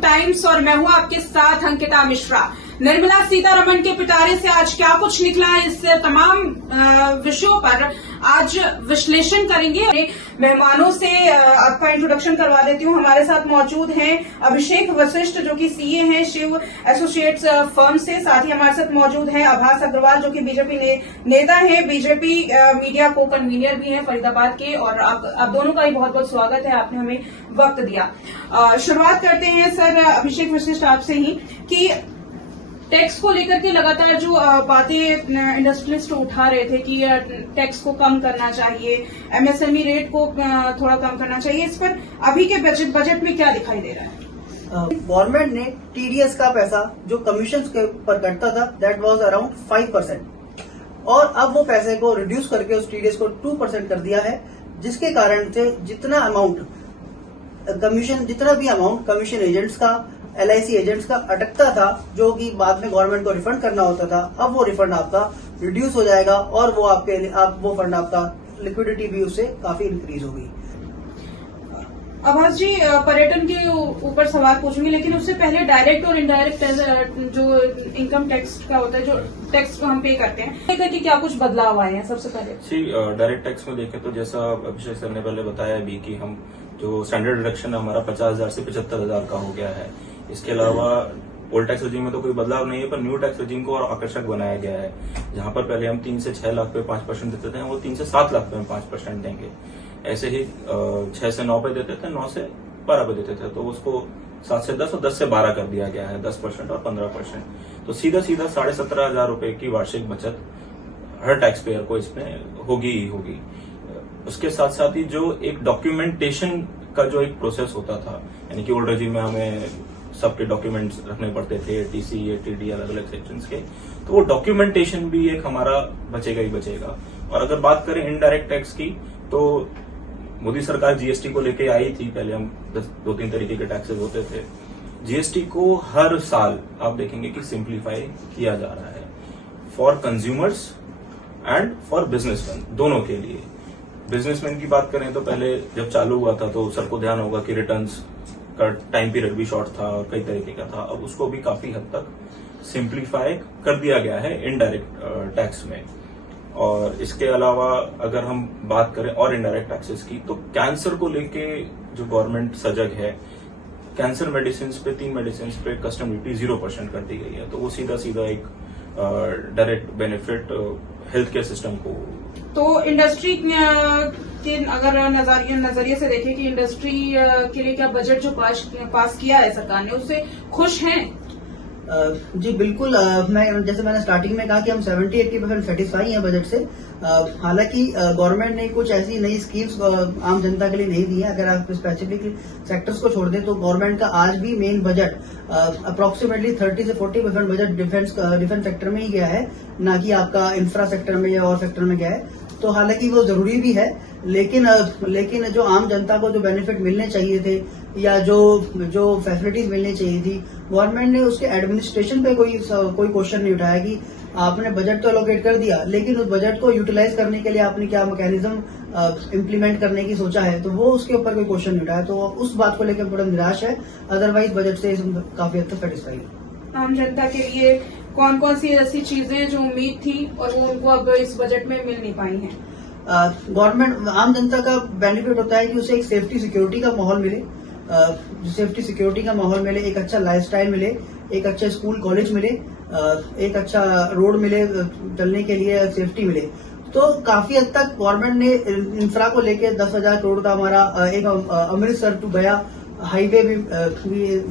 Times और मैं हूं आपके साथ अंकिता मिश्रा। निर्मला सीतारमण के पिटारे से आज क्या कुछ निकला, इस तमाम विषयों पर आज विश्लेषण करेंगे। मेहमानों से आपका इंट्रोडक्शन करवा देती हूं। हमारे साथ मौजूद हैं अभिषेक वशिष्ठ जो कि सीए हैं शिव एसोसिएट्स फर्म से। साथ ही हमारे साथ मौजूद हैं आभास अग्रवाल जो कि बीजेपी नेता हैं, बीजेपी मीडिया को कन्वीनियर भी हैं फरीदाबाद के। और आप दोनों का ही बहुत बहुत स्वागत है, आपने हमें वक्त दिया। शुरुआत करते हैं सर अभिषेक वशिष्ठ आपसे ही कि टैक्स को लेकर के लगातार जो बातें इंडस्ट्रियलिस्ट उठा रहे थे कि टैक्स को कम करना चाहिए, एमएसएमई रेट को थोड़ा कम करना चाहिए, इस पर अभी के बजट में क्या दिखाई दे रहा है? गवर्नमेंट ने टीडीएस का पैसा जो कमीशन के ऊपर कटता था दैट वाज अराउंड 5%, और अब वो पैसे को रिड्यूस करके उस टीडीएस को 2% कर दिया है, जिसके कारण से जितना भी अमाउंट कमीशन एजेंट्स का, एलआईसी एजेंट्स का अटकता था, जो कि बाद में गवर्नमेंट को रिफंड करना होता था, अब वो रिफंड आपका रिड्यूस हो जाएगा और वो वो फंड आपका लिक्विडिटी भी उससे काफी इंक्रीज होगी। आभास जी, पर्यटन के ऊपर सवाल पूछूंगी, लेकिन उससे पहले डायरेक्ट और इनडायरेक्ट जो इनकम टैक्स का होता है, जो टैक्स को हम पे करते हैं, कि क्या कुछ बदलाव आए हैं? सबसे पहले डायरेक्ट टैक्स में देखें तो जैसा अभिषेक सर ने पहले बताया भी कि हम जो स्टैंडर्ड डिडक्शन हमारा 50,000 से 75,000 का हो गया है। इसके अलावा ओल्ड टैक्स रेजिम में तो कोई बदलाव नहीं है, पर न्यू टैक्स रेजिम को और आकर्षक बनाया गया है। जहां पर पहले हम 3 से 6 लाख पे 5% देते थे, वो 3 से 7 लाख पे हम 5% देंगे। ऐसे ही 6 से 9 पे देते थे, 9 से 12 पे देते थे, तो उसको 7 से 10 और 10 से 12 कर दिया गया है, 10% और 15%। तो सीधा 17,500 रुपए की वार्षिक बचत हर टैक्स पेयर को इसमें होगी ही होगी। उसके साथ साथ ही जो एक डॉक्यूमेंटेशन का जो एक प्रोसेस होता था, यानी कि ओल्ड रेजिम में हमें सबके डॉक्यूमेंट्स रखने पड़ते थे, टीसी, एटीडी, अलग अलग सेक्शंस के, तो वो डॉक्यूमेंटेशन भी एक हमारा बचेगा ही बचेगा। और अगर बात करें इनडायरेक्ट टैक्स की, तो मोदी सरकार जीएसटी को लेके आई थी। पहले हम 2-3 तरीके के टैक्सेस होते थे। जीएसटी को हर साल आप देखेंगे कि सिंप्लीफाई किया जा रहा है for consumers and for businessman, दोनों के लिए। बिजनेसमैन की बात करें तो पहले जब चालू हुआ था तो सबको ध्यान होगा कि रिटर्न्स का टाइम पीरियड भी शॉर्ट था और कई तरीके का था। अब उसको भी काफी हद तक सिंप्लीफाई कर दिया गया है इनडायरेक्ट टैक्स में। और इसके अलावा अगर हम बात करें और इनडायरेक्ट टैक्सेस की, तो कैंसर को लेके जो गवर्नमेंट सजग है, कैंसर मेडिसिन पे 3 मेडिसिन पे कस्टम ड्यूटी 0% कर दी गई है, तो वो सीधा एक direct benefit health care system को। तो इंडस्ट्री के अगर नजरिए से देखें कि इंडस्ट्री के लिए क्या बजट जो पास किया है सरकार ने, उससे खुश हैं? जी बिल्कुल। जैसे मैंने स्टार्टिंग में कहा कि हम 70-80% सेटिस्फाई हैं बजट से। हालांकि गवर्नमेंट ने कुछ ऐसी नई स्कीम्स आम जनता के लिए नहीं दी है। अगर आप स्पेसिफिक सेक्टर्स को छोड़ दें तो गवर्नमेंट का आज भी मेन बजट अप्रोक्सीमेटली 30 से 40% बजट डिफेंस सेक्टर में ही गया है, ना कि आपका इंफ्रा सेक्टर में या और सेक्टर में गया है। तो हालांकि वो जरूरी भी है, लेकिन जो आम जनता को जो बेनिफिट मिलने चाहिए थे या जो फैसिलिटीज मिलनी चाहिए थी, गवर्नमेंट ने उसके एडमिनिस्ट्रेशन पे कोई क्वेश्चन नहीं उठाया कि आपने बजट तो एलोकेट कर दिया, लेकिन उस बजट को यूटिलाइज करने के लिए आपने क्या मैकेनिज्म इम्प्लीमेंट करने की सोचा है, तो वो उसके ऊपर कोई क्वेश्चन नहीं उठाया। तो उस बात को लेकर बड़ा निराश है। अदरवाइज बजट से काफी हद तक सेटिस्फाई है। आम जनता के लिए कौन कौन सी ऐसी चीजें जो उम्मीद थी और वो उनको अब इस बजट में मिल नहीं पाई हैं? गवर्नमेंट आम जनता का बेनिफिट होता है कि उसे एक सेफ्टी सिक्योरिटी का माहौल मिले, एक अच्छा लाइफस्टाइल मिले, एक अच्छा स्कूल कॉलेज मिले, एक अच्छा रोड मिले, चलने के लिए सेफ्टी मिले। तो काफी हद तक गवर्नमेंट ने इंफ्रा को लेके 10,000 करोड़ का हमारा एक अमृतसर टू गया हाईवे भी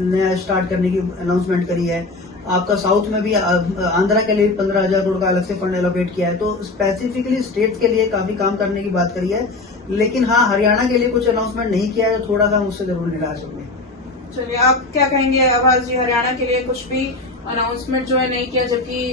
नया स्टार्ट करने की अनाउंसमेंट करी है। आपका साउथ में भी आंध्रा के लिए 15,000 करोड़ का अलग से फंड एलोकेट किया है। तो स्पेसिफिकली स्टेट्स के लिए काफी काम करने की बात करी है, लेकिन हाँ, हरियाणा के लिए कुछ अनाउंसमेंट नहीं किया है, तो थोड़ा सा उससे जरूर निराश होंगे। चलिए, आप क्या कहेंगे आभास जी? हरियाणा के लिए कुछ भी अनाउंसमेंट जो है नहीं किया, जबकि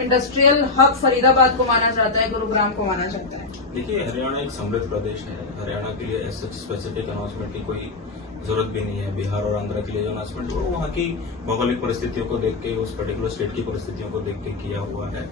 इंडस्ट्रियल हब फरीदाबाद को माना जाता है, गुरुग्राम को माना जाता है। देखिए, हरियाणा एक समृद्ध प्रदेश है। हरियाणा के लिए ऐसे स्पेसिफिक अनाउंसमेंट की कोई जरूरत भी नहीं है। बिहार और आंध्र के लिए जो अनाउंसमेंट वो वहाँ की भौगोलिक परिस्थितियों को देख के, उस पर्टिकुलर स्टेट की परिस्थितियों को देख के किया हुआ है।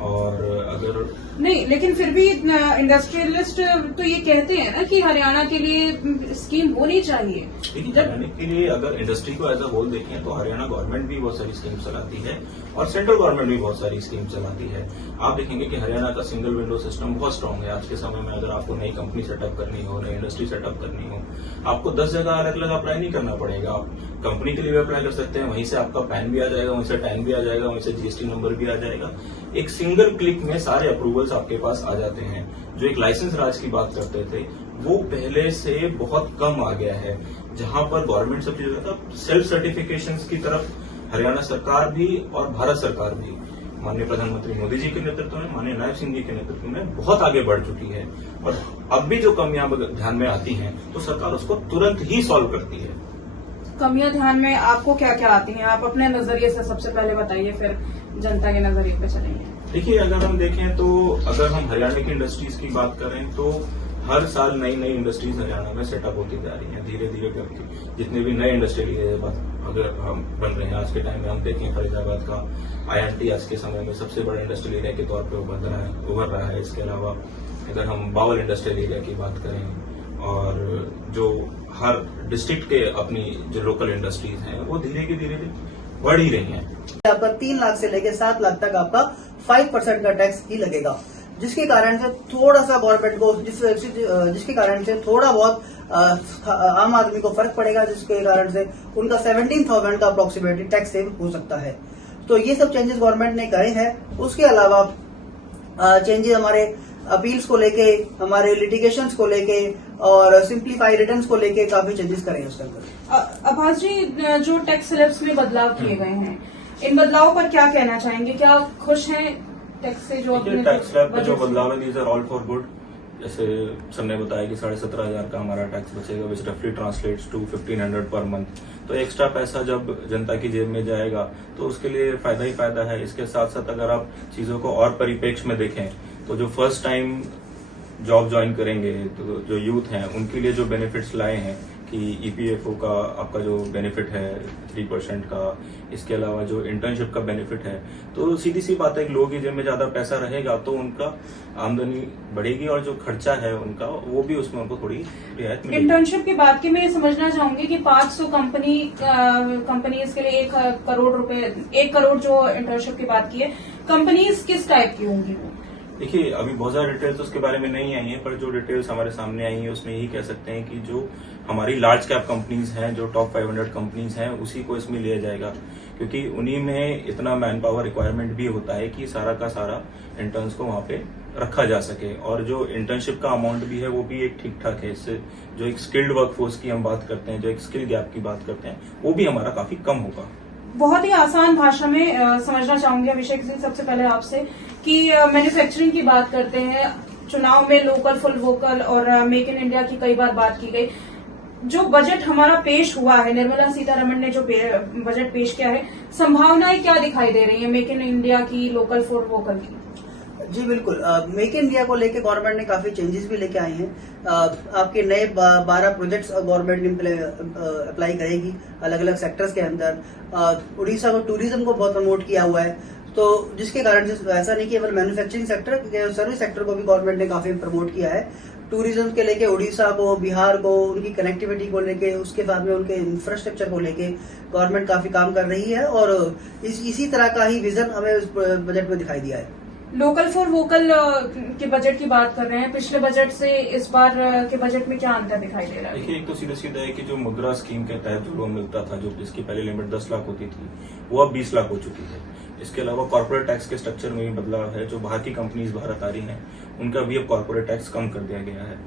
और अगर नहीं, लेकिन फिर भी इंडस्ट्रियलिस्ट तो ये कहते हैं ना कि हरियाणा के लिए स्कीम होनी चाहिए। देखिए, हरियाणा के लिए अगर इंडस्ट्री को एज अ होल देखें तो हरियाणा गवर्नमेंट भी बहुत सारी स्कीम चलाती है और सेंट्रल गवर्नमेंट भी बहुत सारी स्कीम चलाती है। आप देखेंगे कि हरियाणा का सिंगल विंडो सिस्टम बहुत स्ट्रांग है। आज के समय में अगर आपको नई कंपनी सेटअप करनी हो, नई इंडस्ट्री सेटअप करनी हो, आपको 10 जगह अलग अलग अप्लाई नहीं करना पड़ेगा। आप कंपनी के लिए भी अप्लाई कर सकते हैं, वहीं से आपका पैन भी आ जाएगा, वहीं से टैन भी आ जाएगा, वहीं से जीएसटी नंबर भी आ जाएगा। एक सिंगल क्लिक में सारे अप्रूवल्स आपके पास आ जाते हैं। जो एक लाइसेंस राज की बात करते थे वो पहले से बहुत कम आ गया है। जहां पर गवर्नमेंट सब चीजों का सेल्फ सर्टिफिकेशन की तरफ हरियाणा सरकार भी और भारत सरकार भी माननीय प्रधानमंत्री मोदी जी के नेतृत्व में, माननीय नायब सिंह जी के नेतृत्व में बहुत आगे बढ़ चुकी है। और अब भी जो कमियां ध्यान में आती हैं तो सरकार उसको तुरंत ही सॉल्व करती है। कमियां ध्यान में आपको क्या क्या आती हैं? आप अपने नजरिए से सबसे पहले बताइए, फिर जनता के नजरिए पे चलेंगे। देखिए, अगर हम देखें तो अगर हम हरियाणा की इंडस्ट्रीज की बात करें तो हर साल नई नई इंडस्ट्रीज हरियाणा में सेटअप होती जा रही हैं धीरे धीरे करके। जितने भी नए इंडस्ट्रियल अगर हम बन रहे हैं आज के टाइम में, हम देखें फरीदाबाद का INT आज के समय में सबसे बड़ा इंडस्ट्रियल एरिया के तौर पर उभर रहा है। इसके अलावा अगर हम बावल इंडस्ट्रियल एरिया की बात करें और जो हर डिस्ट्रिक्ट के अपनी जो लोकल इंडस्ट्रीज हैं वो धीरे धीरे बढ़ ही रही हैं। आपका 3 लाख से लेकर 7 लाख तक आपका 5% का टैक्स ही लगेगा, जिसके कारण से थोड़ा सा गवर्नमेंट को जिसके कारण से थोड़ा बहुत आम आदमी को फर्क पड़ेगा, जिसके कारण से उनका 17,000 का अप्रोक्सीमेटली टैक्स सेव हो सकता है। तो ये सब चेंजेस गवर्नमेंट ने करे हैं। उसके अलावा चेंजेस हमारे अपील्स को लेके, हमारे लिटिगेशंस को लेके और सिंप्लीफाई रिटर्न्स को लेके काफी चेंजेस करे हैं उसके अंदर। अब्बास जी, जो टैक्स स्लैब्स में बदलाव किए गए हैं, इन बदलावों पर क्या कहना चाहेंगे? क्या खुश हैं टैक्स से? जो टैक्स स्लैब में जो बदलाव है these are all for good. जैसे सबने बताया कि 17,500 का हमारा टैक्स बचेगा, विच रफली ट्रांसलेट्स टू 1,500 पर मंथ। तो एक्स्ट्रा पैसा जब जनता की जेब में जाएगा तो उसके लिए फायदा ही फायदा है। इसके साथ साथ अगर आप चीजों को और परिप्रेक्ष्य में देखें तो जो फर्स्ट टाइम जॉब ज्वाइन करेंगे तो जो यूथ हैं उनके लिए जो बेनिफिट्स लाए हैं कि EPFO का आपका जो बेनिफिट है 3% का, इसके अलावा जो इंटर्नशिप का बेनिफिट है, तो सीधी सी बात है कि लोगों की जेब में ज्यादा पैसा रहेगा तो उनका आमदनी बढ़ेगी और जो खर्चा है उनका वो भी उसमें उनको थोड़ी रियायत मिलेगी। इंटर्नशिप की बात की मैं ये समझना चाहूंगी कि 500 कंपनीज के लिए 1 करोड़ रुपए, 1 करोड़ जो इंटर्नशिप की बात की है, कंपनीज किस टाइप की होंगी वो? देखिए, अभी बहुत ज्यादा डिटेल्स उसके बारे में नहीं आई हैं, पर जो डिटेल्स हमारे सामने आई हैं उसमें यही कह सकते हैं कि जो हमारी लार्ज कैप कंपनीज हैं, जो टॉप 500 कंपनीज हैं, उसी को इसमें लिया जाएगा, क्योंकि उन्हीं में इतना मैन पावर रिक्वायरमेंट भी होता है कि सारा का सारा इंटर्न्स को वहां पे रखा जा सके। और जो इंटर्नशिप का अमाउंट भी है वो भी एक ठीक ठाक है। इससे जो एक स्किल्ड वर्कफोर्स की हम बात करते हैं, जो एक स्किल गैप की बात करते हैं, वो भी हमारा काफी कम होगा। बहुत ही आसान भाषा में समझना चाहूंगी अभिषेक सिंह, सबसे पहले आपसे कि मैन्युफैक्चरिंग की बात करते हैं, चुनाव में लोकल फॉर वोकल और मेक इन इंडिया की कई बार बात की गई। जो बजट हमारा पेश हुआ है, निर्मला सीतारमण ने जो बजट पेश किया है, संभावनाएं क्या दिखाई दे रही है मेक इन इंडिया की, लोकल फॉर वोकल की? जी बिल्कुल, मेक इन इंडिया को लेके गवर्नमेंट ने काफी चेंजेस भी लेके आए हैं। आपके नए 12 प्रोजेक्ट्स गवर्नमेंट ने अप्लाई करेगी अलग अलग सेक्टर्स के अंदर। उड़ीसा को टूरिज्म को बहुत प्रमोट किया हुआ है, तो जिसके कारण से ऐसा नहीं कि केवल मैन्युफैक्चरिंग सेक्टर, सर्विस सेक्टर को भी गवर्नमेंट ने काफी प्रमोट किया है। टूरिज्म के लेके उड़ीसा को, बिहार को, उनकी कनेक्टिविटी को लेके, उसके बाद में उनके इंफ्रास्ट्रक्चर को लेके गवर्नमेंट काफी काम कर रही है और इसी तरह का ही विजन हमें उस बजट में दिखाई दिया है। लोकल फॉर वोकल के बजट की बात कर रहे हैं, पिछले बजट से इस बार के बजट में क्या अंतर दिखाई दे रहा है? देखिए, एक तो सीधा सीधा है कि जो मुद्रा स्कीम के तहत जो लोन मिलता था, जो जिसकी पहले लिमिट 10 लाख होती थी, वो अब 20 लाख हो चुकी है। इसके अलावा कॉर्पोरेट टैक्स के स्ट्रक्चर में भी बदलाव है। जो बाहर की कंपनीज भारत आ रही हैं उनका भी अब कॉर्पोरेट टैक्स कम कर दिया गया है।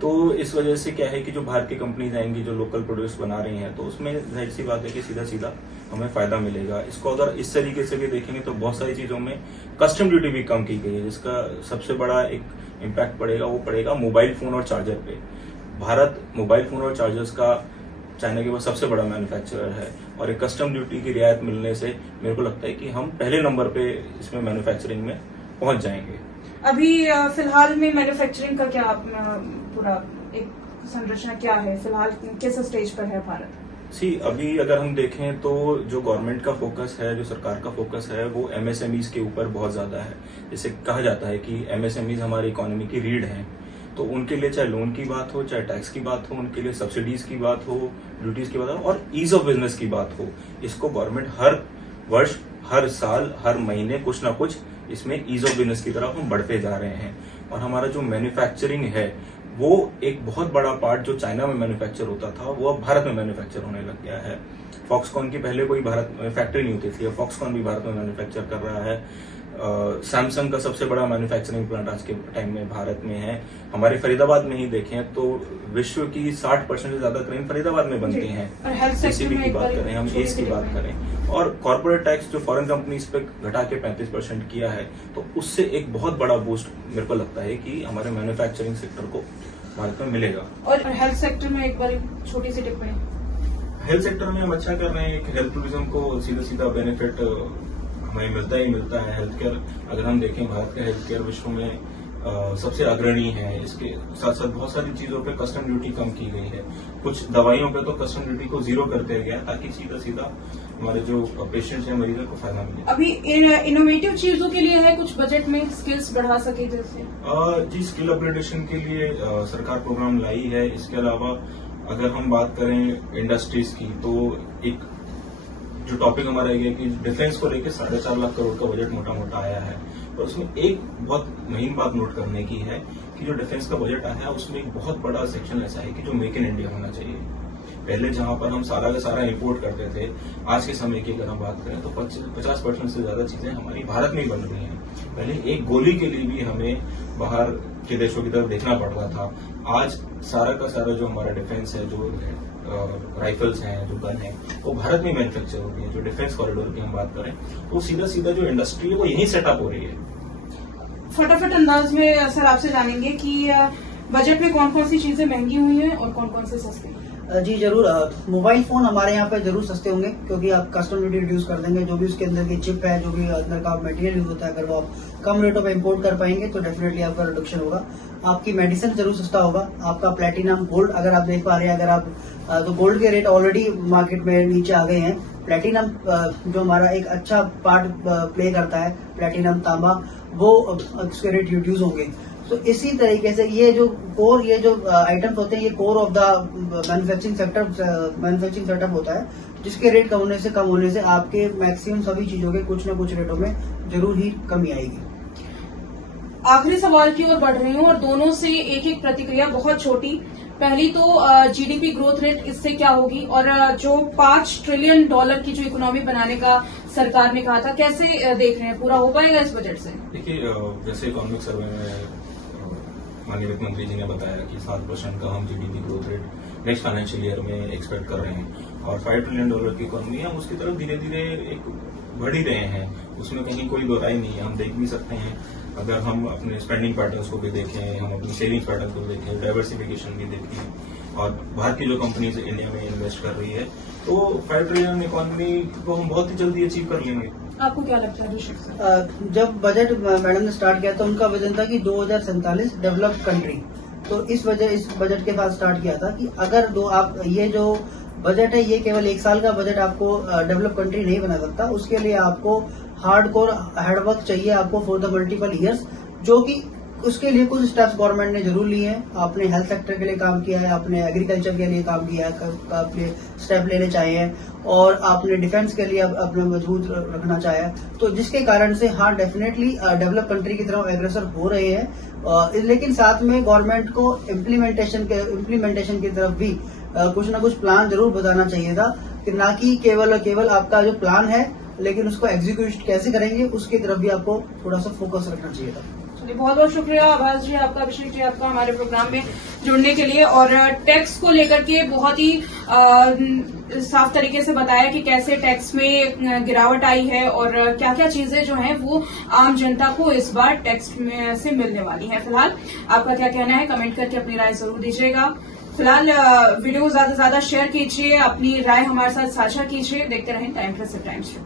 तो इस वजह से क्या है कि जो बाहर की कंपनीज आएंगी, जो लोकल प्रोड्यूस बना रही हैं, तो उसमें जाहिर सी बात है कि सीधा सीधा हमें फायदा मिलेगा। इसको अगर इस तरीके से भी देखेंगे तो बहुत सारी चीजों में कस्टम ड्यूटी भी कम की गई है, जिसका सबसे बड़ा एक इम्पैक्ट पड़ेगा, वो पड़ेगा मोबाइल फोन और चार्जर पे। भारत मोबाइल फोन और चार्जर्स का चाइना के बाद सबसे बड़ा मैन्युफैक्चरर है और एक कस्टम ड्यूटी की रियायत मिलने से मेरे को लगता है कि हम पहले नंबर पे इसमें मैन्युफैक्चरिंग में पहुंच जाएंगे। अभी फिलहाल में मैन्युफैक्चरिंग का क्या पूरा एक संरचना क्या है? फिलहाल किस स्टेज पर है भारत? अभी अगर हम देखें तो जो गवर्नमेंट का फोकस है, जो सरकार का फोकस है, वो एमएसएमईज के ऊपर बहुत ज्यादा है। जैसे कहा जाता है कि एमएसएमईज हमारी इकोनॉमी की रीढ़ हैं, तो उनके लिए चाहे लोन की बात हो, चाहे टैक्स की बात हो, उनके लिए सब्सिडीज की बात हो, ड्यूटीज की बात हो और ईज ऑफ बिजनेस की बात हो, इसको गवर्नमेंट हर वर्ष, हर साल, हर महीने कुछ ना कुछ इसमें ईज ऑफ बिजनेस की तरफ हम बढ़ते जा रहे हैं। और हमारा जो मैन्युफैक्चरिंग है, वो एक बहुत बड़ा पार्ट जो चाइना में मैन्युफैक्चर होता था, वो अब भारत में मैन्युफैक्चर होने लग गया है। फॉक्सकॉन की पहले कोई भारत में फैक्ट्री नहीं होती थी, अब फॉक्सकॉन भी भारत में मैन्युफैक्चर कर रहा है। सैमसंग का सबसे बड़ा मैन्युफैक्चरिंग प्लांट आज के टाइम में भारत में है। हमारे फरीदाबाद में ही देखें तो विश्व की 60% से ज्यादा क्रेन फरीदाबाद में बनती हैं। और हेल्थ सेक्टर में की बात करें, हम एस की बात करें, और कॉर्पोरेट टैक्स जो फॉरेन कंपनीज पे घटा के 35% किया है, तो उससे एक बहुत बड़ा बूस्ट मेरे को लगता है कि हमारे मैन्युफैक्चरिंग सेक्टर को भारत में मिलेगा। और हेल्थ सेक्टर में एक बार छोटी सी टिप्पणी। हेल्थ सेक्टर में हम अच्छा कर रहे हैं। हेल्थ टूरिज्म को सीधा सीधा बेनिफिट हमें मिलता ही मिलता है। हेल्थ केयर अगर हम देखें, भारत का हेल्थ केयर विश्व में सबसे अग्रणी है। इसके साथ साथ बहुत सारी चीजों पे कस्टम ड्यूटी कम की गई है। कुछ दवाइयों पे तो कस्टम ड्यूटी को 0 कर दिया गया ताकि सीधा सीधा हमारे जो पेशेंट्स हैं, मरीजों को फायदा मिले। अभी इनोवेटिव चीजों के लिए है कुछ बजट में, स्किल्स बढ़ा सके जैसे? जी, स्किल अपग्रेडेशन के लिए सरकार प्रोग्राम लाई है। इसके अलावा अगर हम बात करें इंडस्ट्रीज की, तो एक जो टॉपिक हमारा है कि डिफेंस को लेकर 4.5 लाख करोड़ का बजट मोटा मोटा आया है। और उसमें एक बहुत महीन बात नोट करने की है कि जो डिफेंस का बजट आया है, उसमें एक बहुत बड़ा सेक्शन ऐसा है कि जो मेक इन इंडिया होना चाहिए। पहले जहां पर हम सारा का सारा इंपोर्ट करते थे, आज के समय की अगर हम बात करें तो 50% से ज्यादा चीजें हमारी भारत में ही बन रही हैं। पहले एक गोली के लिए भी हमें बाहर के देशों की तरफ देखना पड़ रहा था। आज सारा का सारा जो हमारा डिफेंस है, जो राइफल्स हैं, जो गन है, वो भारत में मैन्युफैक्चर हो रही है। जो डिफेंस कॉरिडोर की हम बात करें तो सीधा सीधा जो इंडस्ट्री है वो यहीं सेटअप हो रही है। फटाफट अंदाज में सर आपसे जानेंगे कि बजट में कौन कौन सी चीजें महंगी हुई हैं और कौन कौन से सस्ते? जी जरूर। मोबाइल फोन हमारे यहाँ पे जरूर सस्ते होंगे, क्योंकि आप कस्टम ड्यूटी रिड्यूस कर देंगे। जो भी उसके अंदर की चिप है, जो भी अंदर का मटेरियल यूज होता है, अगर वो आप कम रेटों पे इंपोर्ट कर पाएंगे तो डेफिनेटली आपका रिडक्शन होगा। आपकी मेडिसिन जरूर सस्ता होगा। आपका प्लेटिनम, गोल्ड अगर आप देख पा रहे हैं, अगर आप तो गोल्ड के रेट ऑलरेडी मार्केट में नीचे आ गए हैं। प्लेटिनम जो हमारा एक अच्छा पार्ट प्ले करता है, प्लेटिनम, तांबा, वो उसके रेट रिड्यूस होंगे। तो इसी तरीके से ये जो आइटम्स होते हैं, ये core of the manufacturing setup होता है, जिसके रेट कम होने से आपके मैक्सिमम सभी चीजों के कुछ न कुछ रेटों में जरूर ही कमी आएगी। आखिरी सवाल की ओर बढ़ रही हूँ और दोनों से एक एक प्रतिक्रिया बहुत छोटी। पहली तो जीडीपी ग्रोथ रेट, इससे क्या होगी? और जो $5 ट्रिलियन की जो इकोनॉमी बनाने का सरकार ने कहा था, कैसे देख रहे हैं, पूरा हो पाएगा इस बजट से? देखिए, जैसे इकोनॉमिक सर्वे में माननीय वित्त मंत्री जी ने बताया कि 7% का हम GDP growth rate next financial year में एक्सपेक्ट कर रहे हैं और $5 ट्रिलियन की इकोनॉमी है, हम उसकी तरफ धीरे धीरे एक बढ़ ही रहे हैं। उसमें कहीं कोई दो राय नहीं है। हम देख भी सकते हैं, अगर हम अपने स्पेंडिंग पैटर्न्स को भी देखें, हम अपनी सेविंग पैटर्न को भी देखें, डाइवर्सिफिकेशन भी देखें, और बाहर की जो कंपनीज इंडिया में इन्वेस्ट कर रही है, तो 5 ट्रिलियन इकोनॉमी को हम बहुत ही जल्दी अचीव कर लेंगे। आपको क्या लगता है ऋषभ सर? जब बजट मैडम ने स्टार्ट किया तो उनका विजन था कि 2047 डेवलप्ड कंट्री। तो इस बजट के साथ स्टार्ट किया था कि अगर ये जो बजट है, ये केवल 1 साल का बजट आपको डेवलप कंट्री नहीं बना सकता। उसके लिए आपको हार्डकोर हार्डवर्क चाहिए, आपको फॉर द मल्टीपल ईयर्स, जो कि उसके लिए कुछ स्टेप्स गवर्नमेंट ने जरूर लिए हैं। आपने हेल्थ सेक्टर के लिए काम किया है, आपने एग्रीकल्चर के लिए काम किया है, आपने स्टेप लेने चाहिए, और आपने डिफेंस के लिए अपना मजबूत रखना चाहिए। तो जिसके कारण से हाँ, डेफिनेटली डेवलप कंट्री की तरफ एग्रेसर हो रहे हैं। लेकिन साथ में गवर्नमेंट को इम्प्लीमेंटेशन की तरफ भी कुछ ना कुछ प्लान जरूर बताना चाहिए था, कि ना कि केवल आपका जो प्लान है, लेकिन उसको एग्जीक्यूट कैसे करेंगे उसकी तरफ भी आपको थोड़ा सा फोकस रखना चाहिए था। बहुत बहुत शुक्रिया आभास जी आपका, अभिषेक जी आपका हमारे प्रोग्राम में जुड़ने के लिए, और टैक्स को लेकर के बहुत ही साफ तरीके से बताया कि कैसे टैक्स में गिरावट आई है और क्या क्या चीजें जो हैं वो आम जनता को इस बार टैक्स में से मिलने वाली हैं। फिलहाल आपका क्या कहना है, कमेंट करके अपनी राय जरूर दीजिएगा। फिलहाल वीडियो ज्यादा से ज्यादा शेयर कीजिए, अपनी राय हमारे साथ साझा कीजिए। देखते रहें टाइम प्लस टाइम्स।